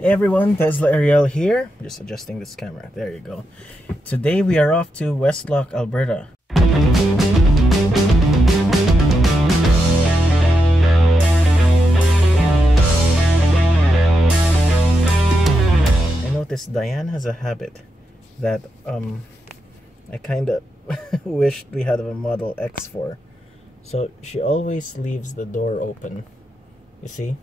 Hey everyone, Tesla Ariell here. Just adjusting this camera. There you go. Today we are off to Westlock, Alberta. I noticed Diane has a habit that I kind of wished we had a Model X for. So she always leaves the door open. You see?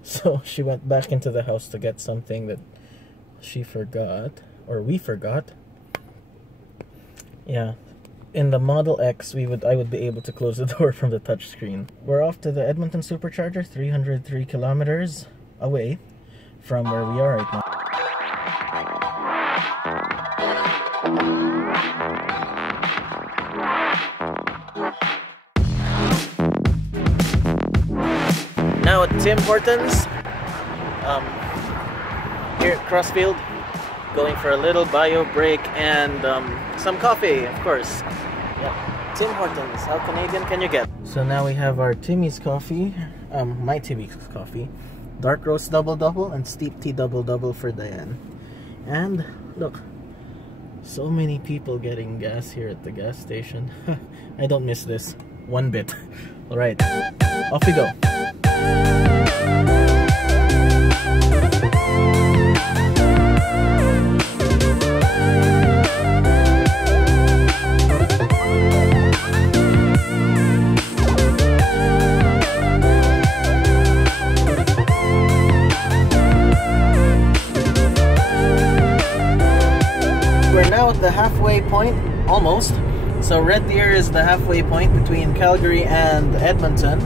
So she went back into the house to get something that she forgot, or we forgot. Yeah, in the Model X, I would be able to close the door from the touchscreen. We're off to the Edmonton Supercharger, 303 kilometers away from where we are right now. Now at Tim Hortons, here at Crossfield, going for a little bio break and some coffee, of course. Yeah, Tim Hortons, how Canadian can you get? So now we have our Timmy's coffee, my Timmy's coffee, dark roast double and steep tea double for Diane. And look, so many people getting gas here at the gas station. I don't miss this one bit. All right, off we go. We're now at the halfway point, almost. So Red Deer is the halfway point between Calgary and Edmonton.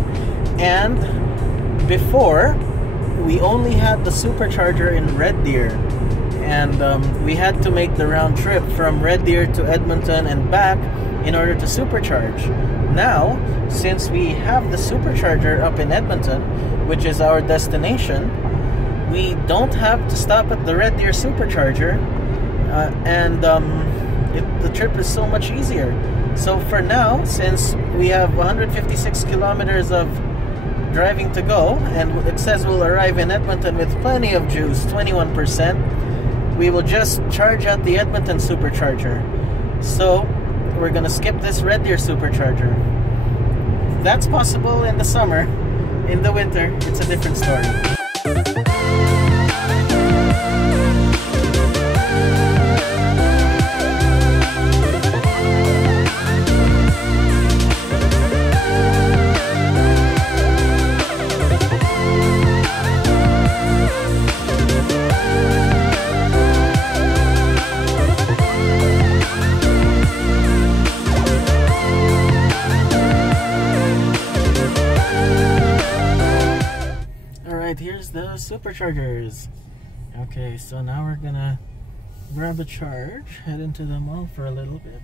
And before, we only had the Supercharger in Red Deer. And we had to make the round trip from Red Deer to Edmonton and back in order to supercharge. Now, since we have the Supercharger up in Edmonton, which is our destination, we don't have to stop at the Red Deer Supercharger. The trip is so much easier. So for now, since we have 156 kilometers of driving to go, and it says we'll arrive in Edmonton with plenty of juice, 21%, we will just charge at the Edmonton Supercharger. So we're gonna skip this Red Deer Supercharger. That's possible in the summer. In the winter, it's a different story. Here's the Superchargers. Okay, so now we're gonna grab a charge, head into the mall for a little bit.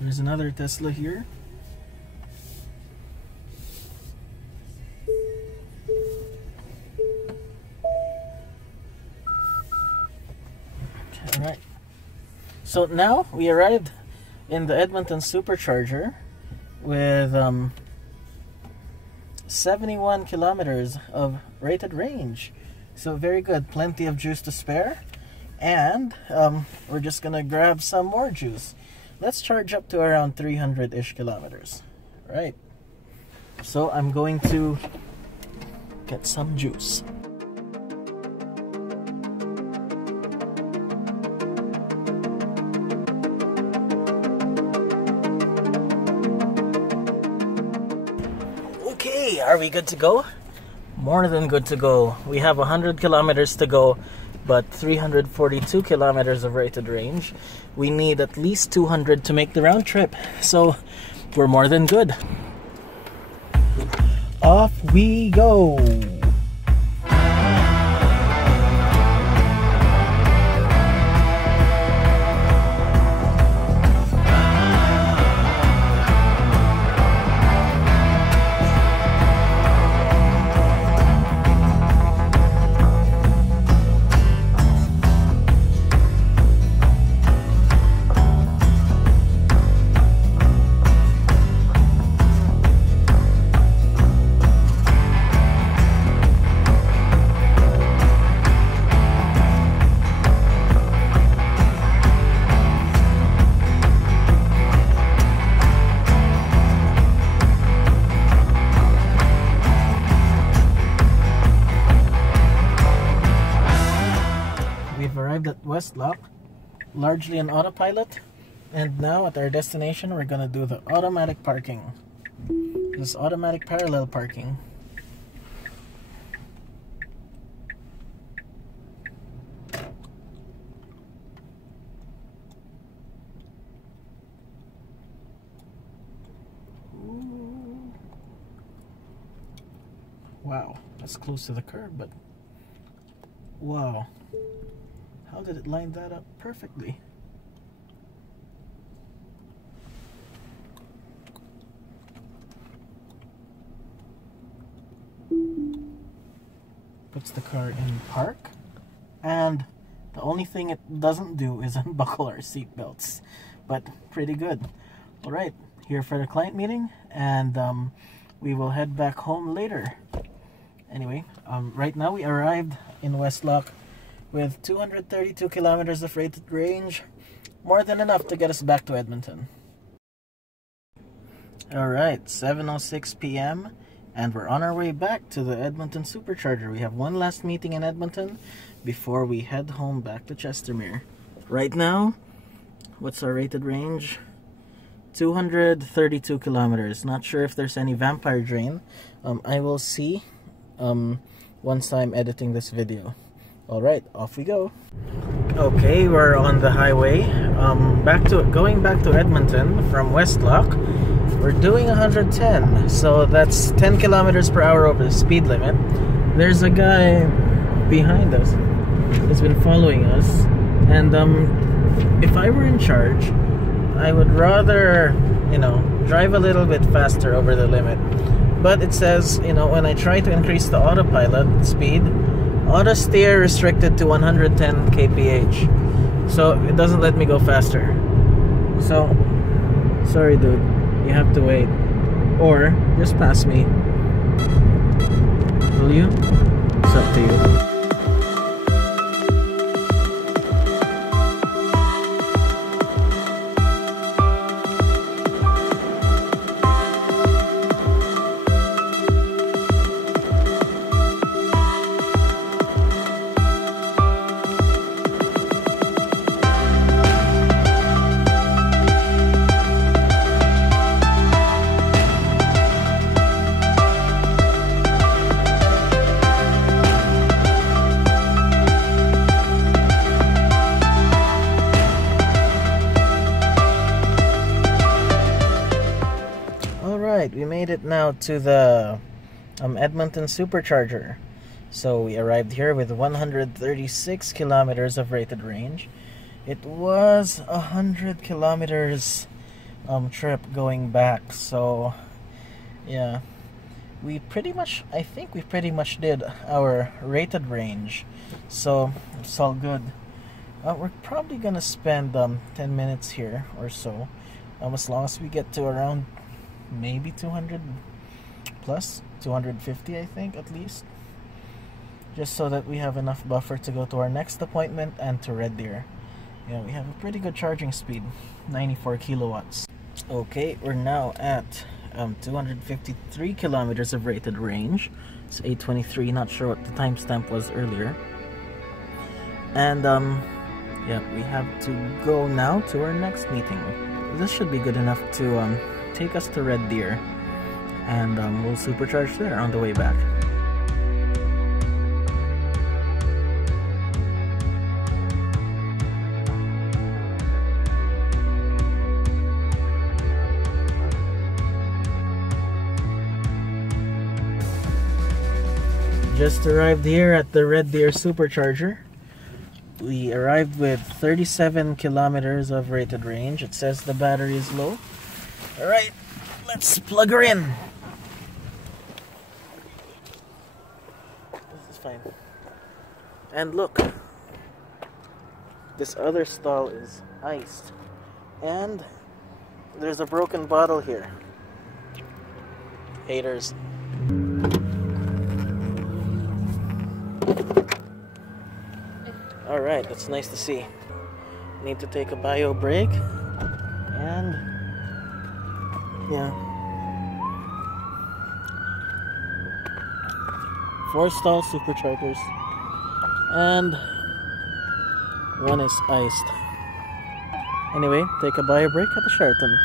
There's another Tesla here. Okay, alright. So now we arrived in the Edmonton Supercharger with 71 kilometers of rated range. So very good, plenty of juice to spare. And we're just gonna grab some more juice. Let's charge up to around 300-ish kilometers. Right. So I'm going to get some juice. Okay, are we good to go? More than good to go. We have 100 kilometers to go, but 342 kilometers of rated range. We need at least 200 to make the round trip, so we're more than good. Off we go! arrived at Westlock, largely on autopilot, and now at our destination we're gonna do the automatic parking. This is automatic parallel parking. Ooh. Wow, that's close to the curb, but wow, how did it line that up perfectly? Puts the car in park, and the only thing it doesn't do is unbuckle our seat belts, but pretty good. Alright, here for the client meeting, and we will head back home later. Anyway, right now we arrived in Westlock with 232 kilometers of rated range, more than enough to get us back to Edmonton. Alright, 7:06 p.m. and we're on our way back to the Edmonton Supercharger. We have one last meeting in Edmonton before we head home back to Chestermere. Right now, what's our rated range? 232 kilometers. Not sure if there's any vampire drain. I will see once I'm editing this video. Alright, off we go. Okay, we're on the highway. Going back to Edmonton from Westlock. We're doing 110, so that's 10 kilometers per hour over the speed limit. There's a guy behind us who's been following us, and if I were in charge, I would rather, drive a little bit faster over the limit. But it says, when I try to increase the autopilot speed, auto steer restricted to 110 kph, so it doesn't let me go faster. So, sorry dude, you have to wait, or just pass me. Will you? It's up to you. We made it now to the Edmonton Supercharger. So we arrived here with 136 kilometers of rated range. It was 100 kilometers trip going back, so yeah, I think we pretty much did our rated range, so it's all good. We're probably gonna spend 10 minutes here or so, as long as we get to around maybe 200 plus 250, I think, at least, just so that we have enough buffer to go to our next appointment and to Red Deer. We have a pretty good charging speed, 94 kilowatts. Okay, we're now at 253 kilometers of rated range. It's 8:23, not sure what the timestamp was earlier. And yeah, we have to go now to our next meeting. This should be good enough to take us to Red Deer, and we'll supercharge there on the way back. Just arrived here at the Red Deer Supercharger. We arrived with 37 kilometers of rated range. It says the battery is low. Alright, let's plug her in. This is fine. And look, this other stall is iced. And there's a broken bottle here. Haters. Alright, that's nice to see. Need to take a bio break. And yeah, 4 stall superchargers, and one is iced. Anyway, take a bio break at the Sheraton.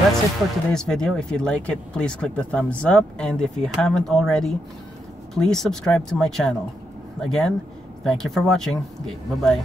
That's it for today's video. If you like it, please click the thumbs up, and if you haven't already, please subscribe to my channel. Again, thank you for watching. Okay, bye-bye.